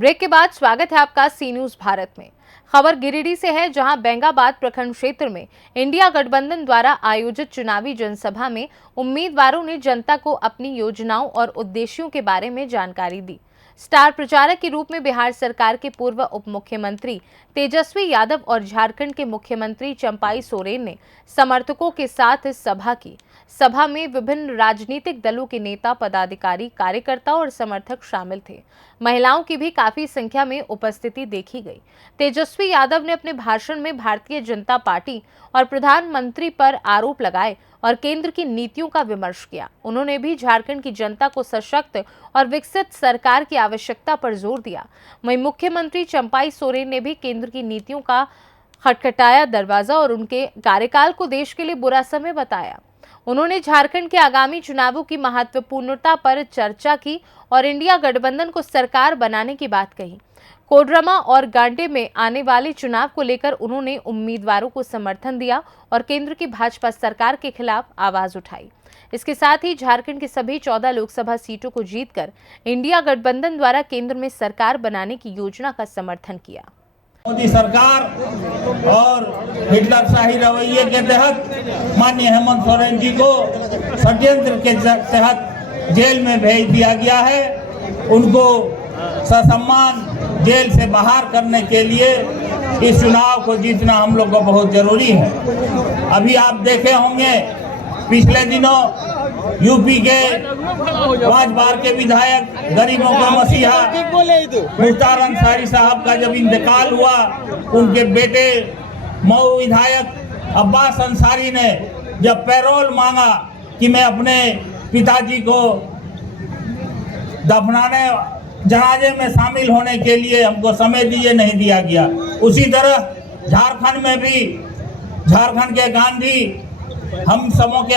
Break के बाद स्वागत है आपका सी न्यूज भारत में। खबर गिरिडीह से है, जहां बेंगाबाद प्रखंड क्षेत्र में इंडिया गठबंधन द्वारा आयोजित चुनावी जनसभा में उम्मीदवारों ने जनता को अपनी योजनाओं और उद्देश्यों के बारे में जानकारी दी। स्टार प्रचारक के रूप में बिहार सरकार के पूर्व उप मुख्यमंत्री तेजस्वी यादव और झारखंड के मुख्यमंत्री चंपाई सोरेन ने समर्थकों के साथ इस सभा की। सभा में विभिन्न राजनीतिक दलों के नेता, पदाधिकारी, कार्यकर्ता और समर्थक शामिल थे। महिलाओं की भी काफी संख्या में उपस्थिति देखी गई। तेजस्वी यादव ने अपने भाषण में भारतीय जनता पार्टी और प्रधानमंत्री पर आरोप लगाए और केंद्र की नीतियों का विमर्श किया। उन्होंने भी झारखंड की जनता को सशक्त और विकसित सरकार की आवश्यकता पर जोर दिया। वहीं मुख्यमंत्री चंपाई सोरेन ने भी केंद्र की नीतियों का खटखटाया दरवाजा और उनके कार्यकाल को देश के लिए बुरा समय बताया। उन्होंने झारखंड के आगामी चुनावों की महत्वपूर्णता पर चर्चा की और इंडिया गठबंधन को सरकार बनाने की बात कही। कोडरमा और गांडे में आने वाले चुनाव को लेकर उन्होंने उम्मीदवारों को समर्थन दिया और केंद्र की भाजपा सरकार के खिलाफ आवाज उठाई। इसके साथ ही झारखंड की सभी 14 लोकसभा सीटों को जीतकर इंडिया गठबंधन द्वारा केंद्र में सरकार बनाने की योजना का समर्थन किया। मोदी सरकार और हिटलरशाही रवैये के तहत माननीय हेमंत सोरेन जी को षड्यंत्र के तहत जेल में भेज दिया गया है। उनको ससम्मान जेल से बाहर करने के लिए इस चुनाव को जीतना हम लोग को बहुत जरूरी है। अभी आप देखे होंगे पिछले दिनों यूपी के 5 बार के विधायक गरीबों का मसीहा मुख्तार अंसारी साहब का जब इंतकाल हुआ, उनके बेटे मऊ विधायक अब्बास अंसारी ने जब पैरोल मांगा कि मैं अपने पिताजी को दफनाने जनाजे में शामिल होने के लिए हमको समय दीजिए, नहीं दिया गया। उसी तरह झारखंड में भी झारखंड के गांधी, हम सबों के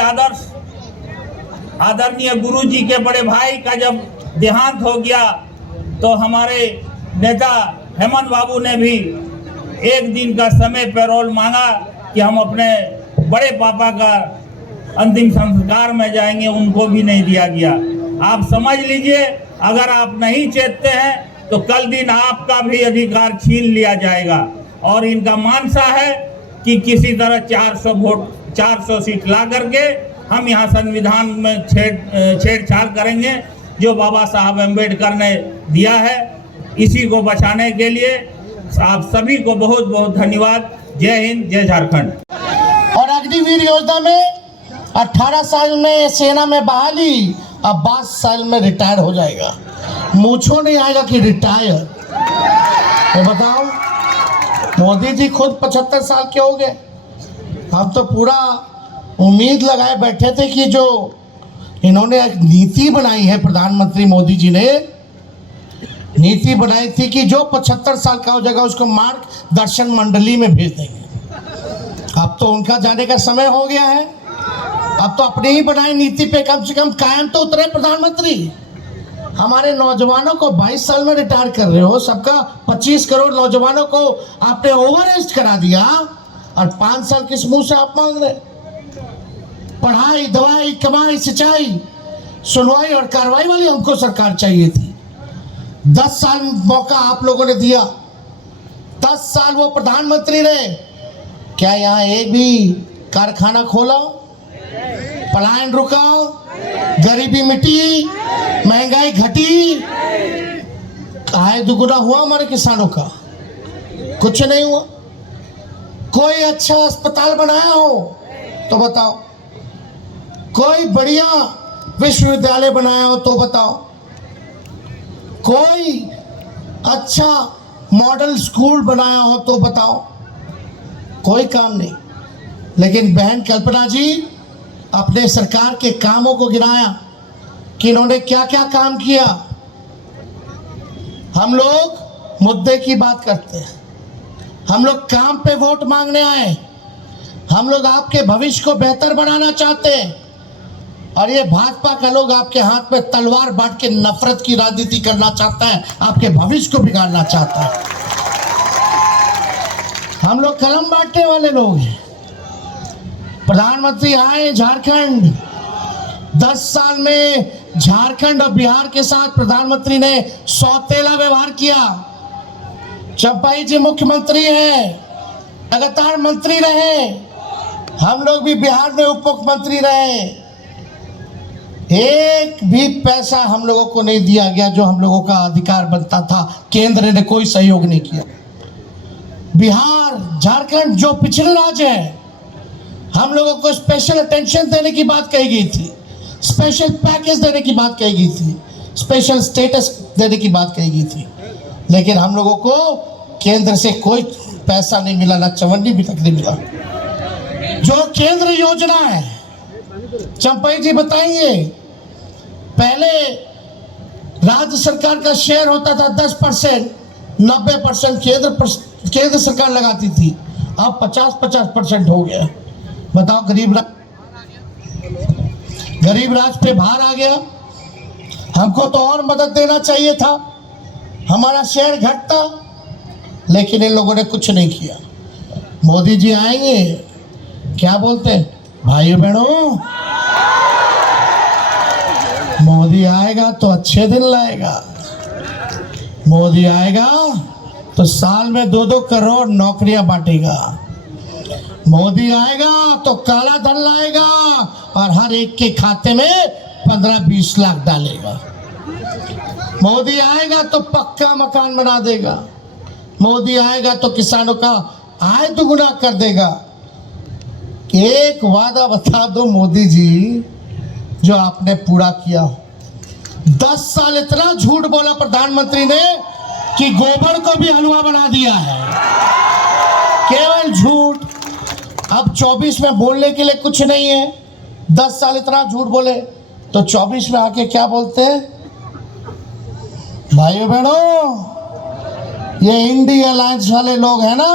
आदरणीय गुरु जी के बड़े भाई का जब देहांत हो गया तो हमारे नेता हेमंत बाबू ने भी एक दिन का समय पैरोल मांगा कि हम अपने बड़े पापा का अंतिम संस्कार में जाएंगे, उनको भी नहीं दिया गया। आप समझ लीजिए, अगर आप नहीं चेतते हैं तो कल दिन आपका भी अधिकार छीन लिया जाएगा। और इनका मानसा है कि किसी तरह 400 सीट ला करके हम यहाँ संविधान में छेड़छाड़ करेंगे जो बाबा साहब अम्बेडकर ने दिया है। इसी को बचाने के लिए आप सभी को बहुत बहुत धन्यवाद। जय हिंद, जय झारखंड। और अग्निवीर योजना में 18 साल में सेना में बहाली, अब 22 साल में रिटायर हो जाएगा। मूछो नहीं आएगा कि रिटायर। तो बताओ, मोदी जी खुद 75 साल के हो गए। हम तो पूरा उम्मीद लगाए बैठे थे कि जो इन्होंने एक नीति बनाई है, प्रधानमंत्री मोदी जी ने नीति बनाई थी कि जो 75 साल का हो जाएगा उसको मार्गदर्शन मंडली में भेज देंगे। अब तो उनका जाने का समय हो गया है। अब तो अपनी ही बनाई नीति पे कम से कम कायम तो उतरे प्रधानमंत्री। हमारे नौजवानों को 22 साल में रिटायर कर रहे हो, सबका 25 करोड़ नौजवानों को आपने ओवर एज करा दिया और 5 साल किस मुंह से आप मांग रहे? पढ़ाई, दवाई, कमाई, सिंचाई, सुनवाई और कार्रवाई वाली हमको सरकार चाहिए थी। 10 साल मौका आप लोगों ने दिया, 10 साल वो प्रधानमंत्री रहे। क्या यहाँ एक भी कारखाना खोला? पलायन रुका? गरीबी मिटी? महंगाई घटी? आय दुगुना हुआ हमारे किसानों का? कुछ नहीं हुआ। कोई अच्छा अस्पताल बनाया हो तो बताओ, कोई बढ़िया विश्वविद्यालय बनाया हो तो बताओ, कोई अच्छा मॉडल स्कूल बनाया हो तो बताओ। कोई काम नहीं। लेकिन बहन कल्पना जी अपने सरकार के कामों को गिनाया कि इन्होंने क्या क्या काम किया। हम लोग मुद्दे की बात करते हैं, हम लोग काम पे वोट मांगने आए, हम लोग आपके भविष्य को बेहतर बनाना चाहते हैं। और ये भाजपा का लोग आपके हाथ में तलवार बांट के नफरत की राजनीति करना चाहता है, आपके भविष्य को बिगाड़ना चाहता है। हम लोग कलम बांटने वाले लोग हैं। प्रधानमंत्री आए झारखंड, 10 साल में झारखंड और बिहार के साथ प्रधानमंत्री ने सौतेला व्यवहार किया। चंपाई जी मुख्यमंत्री हैं, लगातार मंत्री रहे, हम लोग भी बिहार में उप मुख्यमंत्री रहे, एक भी पैसा हम लोगों को नहीं दिया गया जो हम लोगों का अधिकार बनता था। केंद्र ने कोई सहयोग नहीं किया। बिहार, झारखंड जो पिछड़े राज्य हैं, हम लोगों को स्पेशल अटेंशन देने की बात कही गई थी, स्पेशल पैकेज देने की बात कही गई थी, स्पेशल स्टेटस देने की बात कही गई थी, लेकिन हम लोगों को केंद्र से कोई पैसा नहीं मिला, ना चवन्नी भी तक नहीं मिला। जो केंद्र योजना है, चंपाई जी बताइए, पहले राज्य सरकार का शेयर होता था 10%, 90% केंद्र सरकार लगाती थी, अब 50-50% हो गया। बताओ, गरीब राज पे भार आ गया। हमको तो और मदद देना चाहिए था, हमारा शेयर घटता, लेकिन इन लोगों ने कुछ नहीं किया। मोदी जी आएंगे, क्या बोलते हैं, भाइयों बहनों, मोदी आएगा तो अच्छे दिन लाएगा, मोदी आएगा तो साल में 2-2 करोड़ नौकरियां बांटेगा, मोदी आएगा तो काला धन लाएगा और हर एक के खाते में 15-20 लाख डालेगा, मोदी आएगा तो पक्का मकान बना देगा, मोदी आएगा तो किसानों का आय दुगुना कर देगा। एक वादा बता दो मोदी जी जो आपने पूरा किया। 10 साल इतना झूठ बोला प्रधानमंत्री ने कि गोबर को भी हलवा बना दिया है, केवल झूठ। अब 24 में बोलने के लिए कुछ नहीं है। 10 साल इतना झूठ बोले तो 24 में आके क्या बोलते हैं, भाइयों बहनों, ये इंडी अलायंस वाले लोग हैं ना,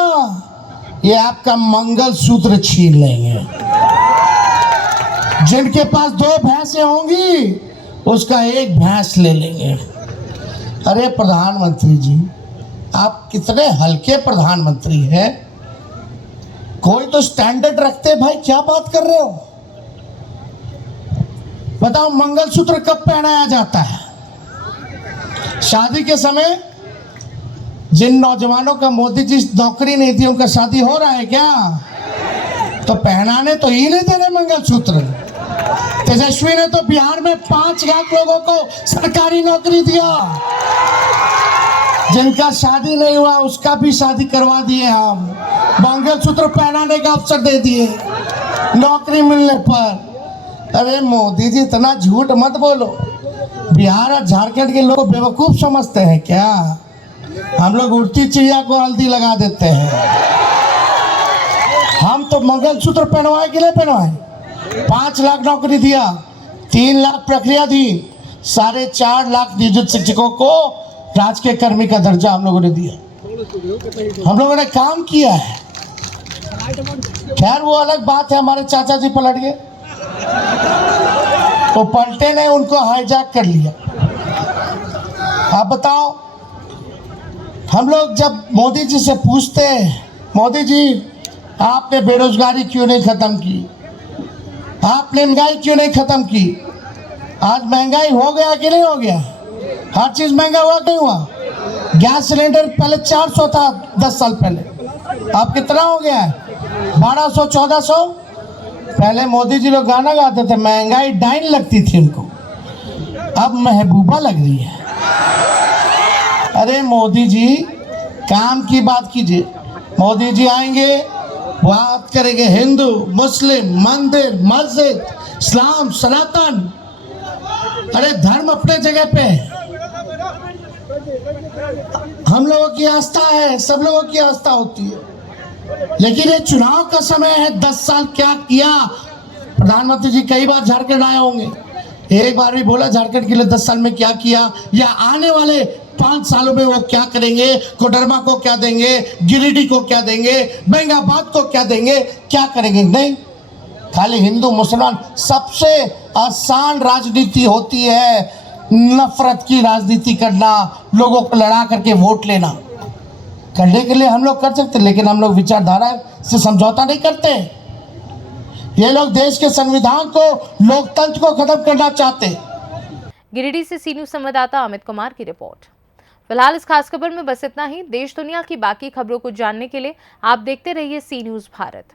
ये आपका मंगल सूत्र छीन लेंगे। जिनके पास 2 भैंसें होंगी उसका 1 भैंस ले लेंगे। अरे प्रधानमंत्री जी, आप कितने हल्के प्रधानमंत्री हैं, कोई तो स्टैंडर्ड रखते भाई, क्या बात कर रहे हो। बताओ, मंगलसूत्र कब पहनाया जाता है? शादी के समय। जिन नौजवानों का मोदी जी नौकरी नहीं दी, उनका शादी हो रहा है क्या? तो पहनाने तो ही नहीं दे रहे मंगलसूत्र। तेजस्वी ने तो बिहार में 5 लाख लोगों को सरकारी नौकरी दिया, जिनका शादी नहीं हुआ उसका भी शादी करवा दिए हम, मंगलसूत्र पहनाने का अवसर दे दिए नौकरी मिलने पर। अरे मोदी जी, इतना झूठ मत बोलो। बिहार और झारखंड के लोग बेवकूफ समझते हैं क्या? हम लोग उड़ती चिड़िया को हल्दी लगा देते हैं। हम तो मंगलसूत्र पहनवाए कि नहीं पहनवाए? 5 लाख नौकरी दिया, 3 लाख प्रक्रिया दी, 4.5 लाख नियोजित शिक्षकों को राजकीय कर्मी का दर्जा हम लोगों ने दिया। हम लोगों ने काम किया है। खैर वो अलग बात है, हमारे चाचा जी पलट गए, तो पलटे ने उनको हाईजैक कर लिया। आप बताओ, हम लोग जब मोदी जी से पूछते हैं, मोदी जी आपने बेरोजगारी क्यों नहीं खत्म की, आपने महंगाई क्यों नहीं खत्म की? आज महंगाई हो गया कि नहीं हो गया? हर चीज महंगा हुआ कि नहीं हुआ? गैस सिलेंडर पहले 400 था 10 साल पहले, अब कितना हो गया है? 1200-1400। पहले मोदी जी लोग गाना गाते थे, महंगाई डाइन लगती थी उनको, अब महबूबा लग रही है। अरे मोदी जी, काम की बात कीजिए। मोदी जी आएंगे, बात करेंगे हिंदू, मुस्लिम, मंदिर, मस्जिद, इस्लाम, सनातन। अरे धर्म अपने जगह पे है, हम लोगों की आस्था है, सब लोगों की आस्था होती है, लेकिन ये चुनाव का समय है। 10 साल क्या किया? प्रधानमंत्री जी कई बार झारखंड आए होंगे, एक बार भी बोला झारखंड के लिए 10 साल में क्या किया, या आने वाले 5 सालों में वो क्या करेंगे, कोडरमा को क्या देंगे, गिरिडीह को क्या देंगे, बेंगाबाद को क्या देंगे, क्या करेंगे? नहीं, खाली हिंदू मुसलमान। सबसे आसान राजनीति होती है नफरत की राजनीति करना, लोगों को लड़ा करके वोट लेना। करने के लिए हम लोग कर सकते, लेकिन हम लोग विचारधारा से समझौता नहीं करते। ये लोग देश के संविधान को, लोकतंत्र को खत्म करना चाहते। गिरिडीह से सी न्यूज संवाददाता अमित कुमार की रिपोर्ट। फिलहाल इस खास खबर में बस इतना ही। देश दुनिया की बाकी खबरों को जानने के लिए आप देखते रहिए सी न्यूज भारत।